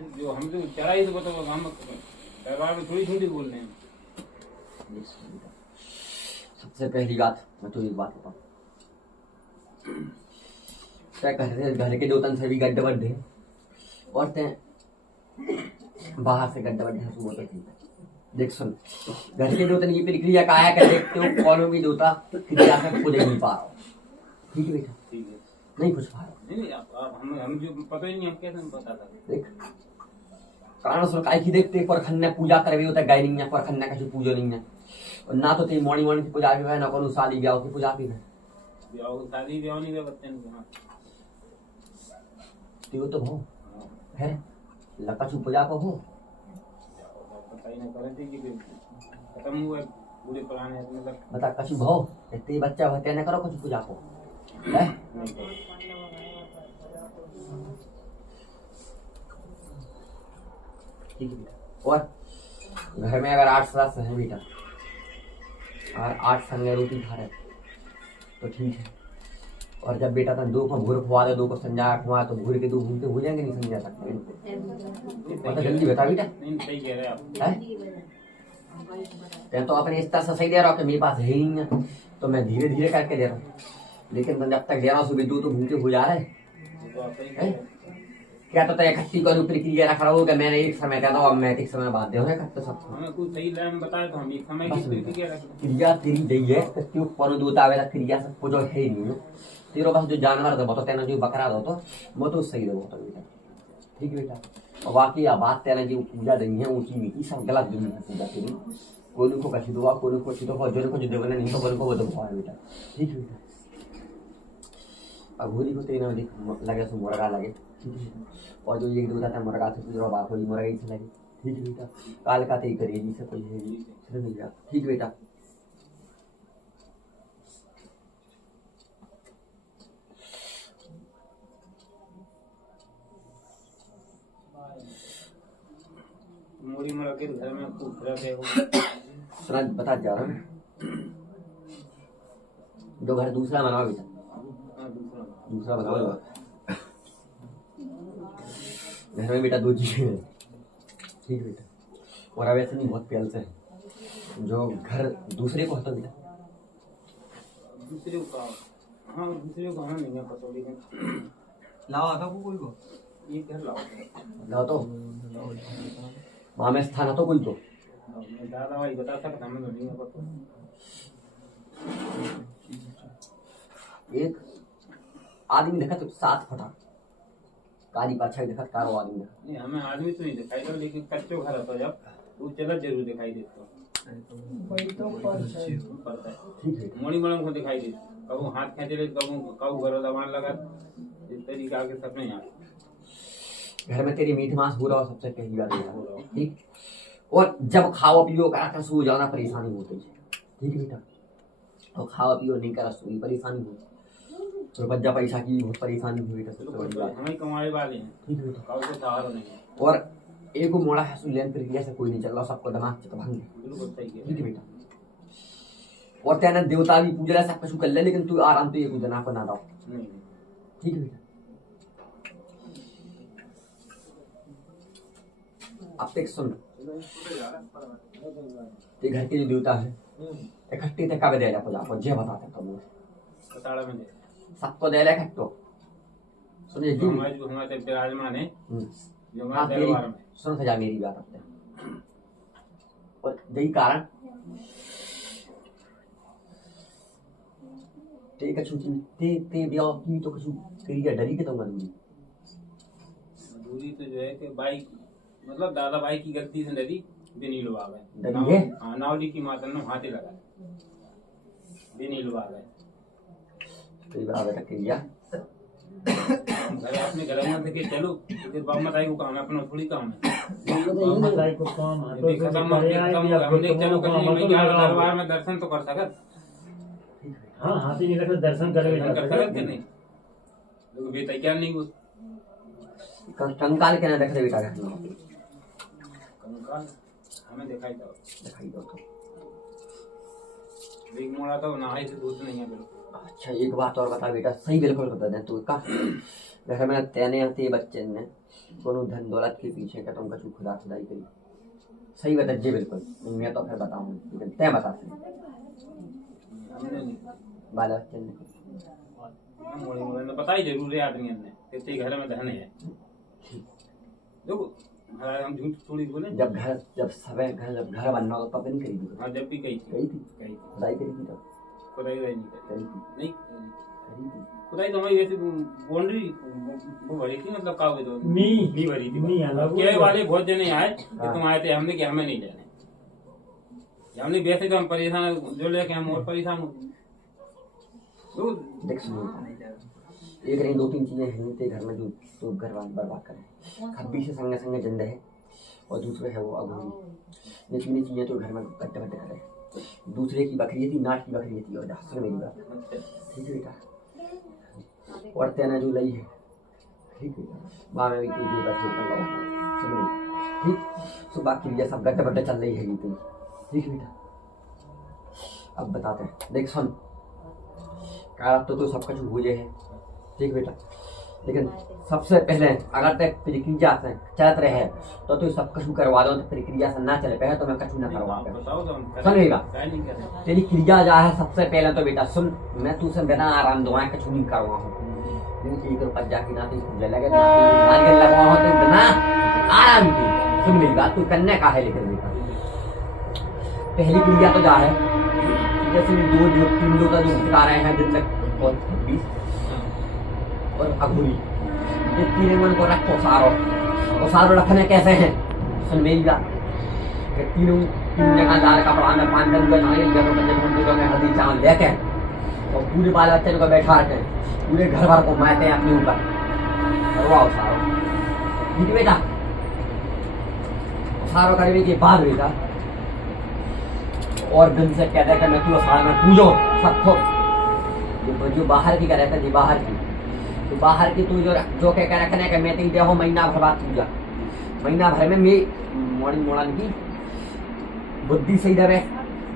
जो हम तो चढ़ाई तो बताओ, हम दरबार में थोड़ी थोड़ी बोल रहे हैं। सबसे पहली बात मैं तो एक बात बताऊँ, घर के दो तन सभी गड्ढे बड्ढे और ते बाहर से गड्ढे बड्ढे शुरू होते थे। देख सुन, घर के दो तन की प्रक्रिया का आया कर देखते हो, कॉलों भी दोता क्रिया से खुद नहीं पा रहा हूँ। ठीक है बेटा, ठीक है, नहीं कुछ पा रहा हूँ। नहीं हम जो पता ही नहीं, हम कैसे पता था। देख कारण सुन काय की देखते पर खन्ने पूजा करवे होता गाय नहीं है, पर खन्ने का पूजो नहीं है, और ना तो ते मॉर्निंग मॉर्निंग की पूजा भी है, ना कोनो साली ब्याह की पूजा भी है। ब्याह शादी ब्याह नहीं है बच्चे ने, तो तो हो है लका छू पूजा को हो पता ही नहीं करे थे कि खत्म हुआ पूरे पुराने मतलब। बता कछु भाव इतने बच्चा होते ना करो कुछ पूजा को है। ठीक है बेटा, और घर में अगर 8 सदस्य हैं बेटा और 8 संगे रोटी खा रहे तो ठीक है, और जब बेटा तन 2 को भूर खुआ दे, 2 को संजा खुआ तो भूर के 2 घूमते हो जाएंगे, नहीं समझा सकते। मतलब जल्दी बता बेटा। नहीं सही कह रहे आप है तो अपने इस तरह से सही दे रहा हूँ कि मेरे पास है ही नहीं है, तो मैं धीरे धीरे करके दे रहा हूँ, लेकिन जब तक दे रहा हूँ सुबह 2 तो घूमते हो जा रहे हैं। क्या तो इकट्ठी को प्रक्रिया रख रहा हूँ कि मैंने एक समय कहता हूँ, अब मैं एक समय बाद दे सब हमें कुछ सही लाइन बताया तो हम एक समय की प्रक्रिया रख क्रिया तेरी दी है, क्यों कोनो दूता आवेला क्रिया सब कुछ है ही नहीं। तेरे पास जो जानवर दो तो तेना जो बकरा दो तो वो तो सही दो तो बेटा। ठीक बेटा, और बाकी बात तेना जो पूजा नहीं है ऊंची नीति सब गलत नहीं है पूजा तेरी, कोई को कसी दो कोई को चितो को जो जो देवने नहीं तो बोल को वो तो है बेटा। ठीक बेटा, अब होली को तेना देख लगे सो मुर्गा लगे, और जो एक दूधा था मुर्गा से पूरा बाप होली मुर्गा ही से लगे। ठीक है बेटा, काल का ते करेगी से कोई है नहीं जा। ठीक बेटा, मोरी मरा के घर में खूब खड़ा है वो सुना बता जा रहा हूँ, जो घर दूसरा बनाओ बेटा, दूसरा बनाओ घर में बेटा 2 चीजें हैं। ठीक बेटा, और अब ऐसे नहीं बहुत प्याल से है जो घर दूसरे को हटा बेटा, दूसरे को हाँ दूसरे को हाँ नहीं है पता, लेकिन लाओ आता कोई को ये घर लाओ तो वहाँ में स्थान तो कोई तो मैं दादा भाई बता सकता हमें नहीं है पता। एक आदमी देखा तो 7 फटा काली पाछा देखा कारो आदमी देखा नहीं, हमें आदमी तो नहीं दिखाई दे, लेकिन कच्चो घर होता जब वो चला जरूर दिखाई देता ठीक है। मोड़ी मड़म को दिखाई दे, कबू हाथ खेचे ले, कबू घर दबान लगा, इस तरीका के सपने यार घर में तेरी मीठ मांस पूरा सबसे पहली बात है। ठीक, और जब खाओ पियो करा सो जाना परेशानी होती है। ठीक बेटा, और खाओ पियो नहीं करा सो परेशानी होती, तो बच्चा पैसा की बहुत परेशानी हुई बेटा, सबसे बड़ी बात हमें कमाए वाले हैं। ठीक है बेटा, काउ को सहारा नहीं है, और एक मोड़ा है सुलेन प्रक्रिया से कोई नहीं चल रहा, सबको दिमाग से भंग है। बिल्कुल सही है। ठीक है बेटा, और तेना देवता भी पूजा सब कुछ कर ले, लेकिन तू आराम तो ये पूजना को ना दो। नहीं ठीक है बेटा, अब तक सुन, ये घर के जो देवता है इकट्ठे थे कब दे रहा पूजा को जे बताते तुम बताड़ा में सबको दे ले इकट्ठो सुनिए जो हमारे विराजमान है, जो हाँ हमारे दरबार में सुन सजा मेरी बात अपने, और यही कारण ते कछु ते ब्याह की तो कछु तेरी डरी के तो दूंगी दूरी तो जो है कि बाइक मतलब दादा भाई की गलती से नदी बेनी लुआ गए। डरी है हाँ नावली की माता ने हाथे लगा बेनी लुआ गए। तेरी बात बेटा क्रिया घर अपने घर में के चलो, फिर बाप मताई को काम है, अपना थोड़ी काम है। बताई को काम है यदि खत्म हमने चलो कहीं नहीं गया दरबार में दर्शन तो कर सकत। हां हाथी नहीं लगा दर्शन करे कर सकत कि नहीं, लोग बेटा क्या नहीं कुछ कंकाल के ना देख रहे बेटा घर में कंकाल हमें दिखाई दो तो एक मोड़ा तो नहाई से दूध नहीं है बिल्कुल। अच्छा एक बात और बता बेटा, सही बिल्कुल बता दें तू का घर में तेने आते बच्चे ने कोनो धन दौलत के पीछे का तुम कछु खुदा खुदाई करी सही बता जी बिल्कुल मैं तो फिर बताऊँ लेकिन तय बता हमने नहीं बाला बच्चे ने मोड़ी पता ही जरूर है आदमी ने कितने घर में धन है देखो हम झूठ थोड़ी बोले जब सब घर बनना हो तब नहीं करी थी हाँ जब भी कही थी खुदाई करी थी तब खुदाई नहीं करी थी नहीं करी थी खुदाई तो हमारी वैसे बाउंड्री वो भरी थी मतलब का तो मी भरी थी मी अलग के वाले बहुत जने आए कि तुम आए थे हमने कि हमें नहीं लेने हमने वैसे तो हम परेशान जो लेके हम और परेशान हो देख सुनो एक नहीं दो तीन चीजें हैं तेरे घर में जो तो घर वाले बर्बाद करें खब्बी से संगे संगे जिंदा है और दूसरे है वो अगुनी ये तीन चीजें तो घर में कट्टे कट्टे करे दूसरे की बकरी थी नाट की बकरी थी और सुन मेरी बात ठीक है बेटा और तेना जो लई है ठीक है माँ में भी कोई दूर बैठ कर लगा सुन ठीक सुबह की लिए सब गड्ढे बड्ढे चल रही है ये ठीक है बेटा अब बताते हैं देख सुन कार तो सब कुछ हो जाए है ठीक बेटा लेकिन सबसे पहले अगर ते प्रक्रिया से चलत रहे तो तू सब कुछ करवा दो तो प्रक्रिया से ना चले पहले तो मैं कुछ ना करवा सुनेगा तेरी क्रिया जा है सबसे पहले तो बेटा सुन मैं तू से बिना आराम दुआएं कुछ नहीं करवा हूँ एक रुपया जाके ना तुझे लगे ना नारियल लगवा हो तो बिना आराम की सुन मेरी बात तू करने का है लेकिन बेटा पहली क्रिया तो जा है जैसे दो जो तीन लोग जो सिखा रहे हैं दिन तक और 20 और अघुरी ये तीन मन को रखो सारो रखने कैसे हैं सुन मेरी बात तीन जगह दाल कपड़ा में 5 दिन नारियल जगह पंजे दूधों में हल्दी चावल लेके और पूरे बाल बच्चे को बैठा रखे पूरे घर भर को मारते हैं अपने ऊपर करवाओ सारो ठीक है बेटा सारो करने के बाद बेटा और दिन से कहते हैं मैं तू साल में पूजो सबको जो बाहर की करे थे बाहर की तो बाहर की तू जो कह रखने का मैं तेरी हो महीना भर बाद पूजा महीना भर में मैं मोड़ा की बुद्धि सही रहे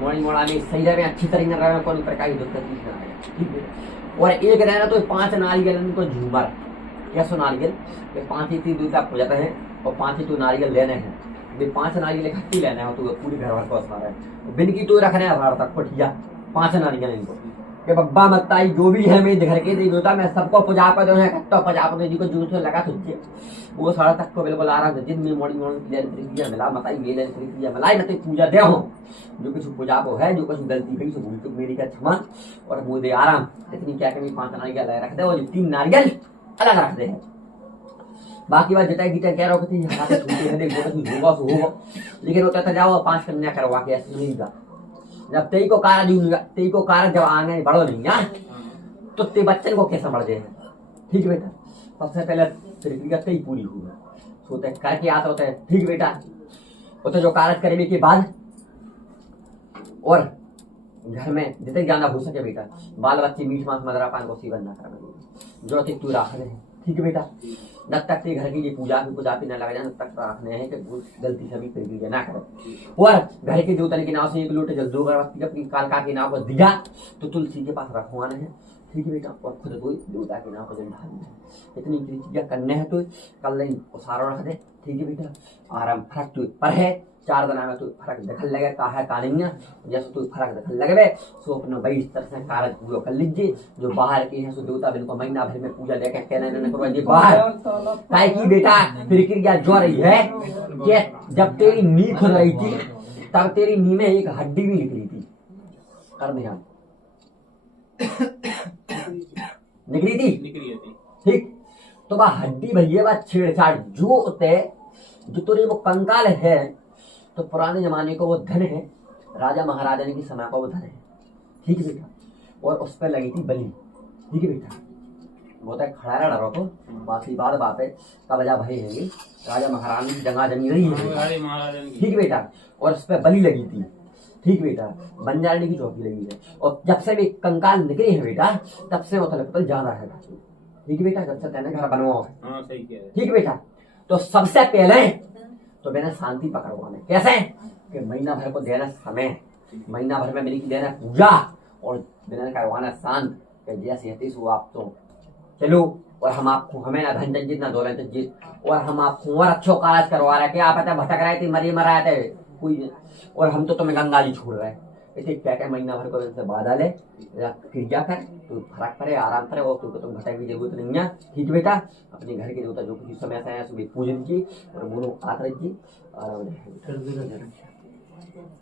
मोड़ा में सही रहे अच्छी तरीके रहे कोई प्रकार की दिक्कत नहीं आएगा ठीक है और एक रहना तो 5 नारियल को झूमर या सो नारियल 5 ही दूसरा हो जाते हैं और 5 ही तो नारियल लेने हैं 5 नारियल इकट्ठी लेने हैं तो पूरी घर भर को सारा है बिन की तो रखने हैं बाहर तक पठिया 5 नारियल इनको कि बब्बा मत्ताई जो भी है मैं घर के देवता मैं सबको पूजा पर दो कट्टो पूजा पर जी को जूस लगा तुझे वो सारा तक को बिल्कुल आराम जिन में मोड़ी प्रक्रिया मिला मताई मेरे प्रक्रिया मिलाई न तो पूजा दे हो जो कुछ पूजा को है जो कुछ गलती गई सो भूल चुक मेरी का क्षमा और मुझे आराम इतनी क्या कमी 5 नारियल रख दे और 3 नारियल अलग रख दे बाकी बात जितना गीता कह रहा हो कि हमारे छूटे हैं देखो कुछ होगा सो होगा लेकिन होता था जाओ 5 कन्या करवा के ऐसे नहीं का जब तेई को कार्य जब आगे बढ़ो नहीं ना तो ते बच्चन को कैसे बढ़ जाए ठीक बेटा सबसे पहले प्रक्रिया तेई पूरी हुई सोते करके आता होता है ठीक बेटा होते जो कार्य करने के बाद और घर में जितने ज्यादा हो सके बेटा बाल बच्चे मीठ मांस मदरा पान को सेवन ना करना जो तक तू रख रहे ठीक है बेटा जब तक ते घर की पूजा पे न लगा जाए तब तक रखने हैं कि गलती से भी प्रक्रिया ना करें और घर के देवता के नाव से 1 लोटे जल 2 अगरबत्ती अपनी कालका के नाव पर दिया तो तुलसी के पास रखवाना है ठीक है बेटा और खुद कोई देवता के नाव पर जल ढालना है इतनी क्रिया करने है तो कल नहीं सारो रख दे ठीक है बेटा आराम फर्क तो पर है 4 दिन में तो फर्क देखल लगे का है का नहीं जैसे तो फर्क देखल लगे सो अपने भाई इस तरह से कार्य पूरा कर लीजिए जो बाहर के हैं सो देवता बिल्कुल महीना भर में पूजा लेके कहने न करवाइए बाहर काय की बेटा प्रक्रिया जो रही है कि जब तेरी नी खुल रही थी तब तेरी नी में एक हड्डी भी निकली थी कर ध्यान निकली थी ठीक तो वह हड्डी भैया वह छेड़छाड़ जो होते जो तेरे वो कंकाल है तो पुराने जमाने को वो धन है राजा महाराजा की समय का वो धन है ठीक है बेटा और उस पर लगी थी बलि ठीक है बेटा वो तो खड़ा रहा तो बाकी बात है का वजह भाई है राजा महारानी की जगह जमी रही है ठीक है बेटा और उस पर बलि लगी थी ठीक बेटा बंजारनी की चौकी लगी है और जब से भी कंकाल निकले हैं बेटा तब से वो तलपतल जा रहा है ठीक है बेटा जब से तेने घर बनवाओ ठीक बेटा तो सबसे पहले तो मैंने शांति पकड़वाने कैसे कि महीना भर को देना समय महीना भर में मेरी की देना पूजा और मैंने करवाना शांत जैसे आप तो चलो और हम आपको हमें ना धन जंजित ना दौलत जंजित और हम आपको और अच्छो काज करवा रहे कि आप ऐसे भटक रहे थे मरी मरा थे कोई और हम तो तुम्हें गंगा जी छोड़ रहे इसे क्या क्या महीना भर को इनसे बाधा ले क्रिया कर तो फर्क पड़े आराम करे और तुम भटक की जरूरत नहीं है ठीक बेटा अपने घर के देवता जो कुछ समय से आया सुबह पूजन की और बोलो आदर की और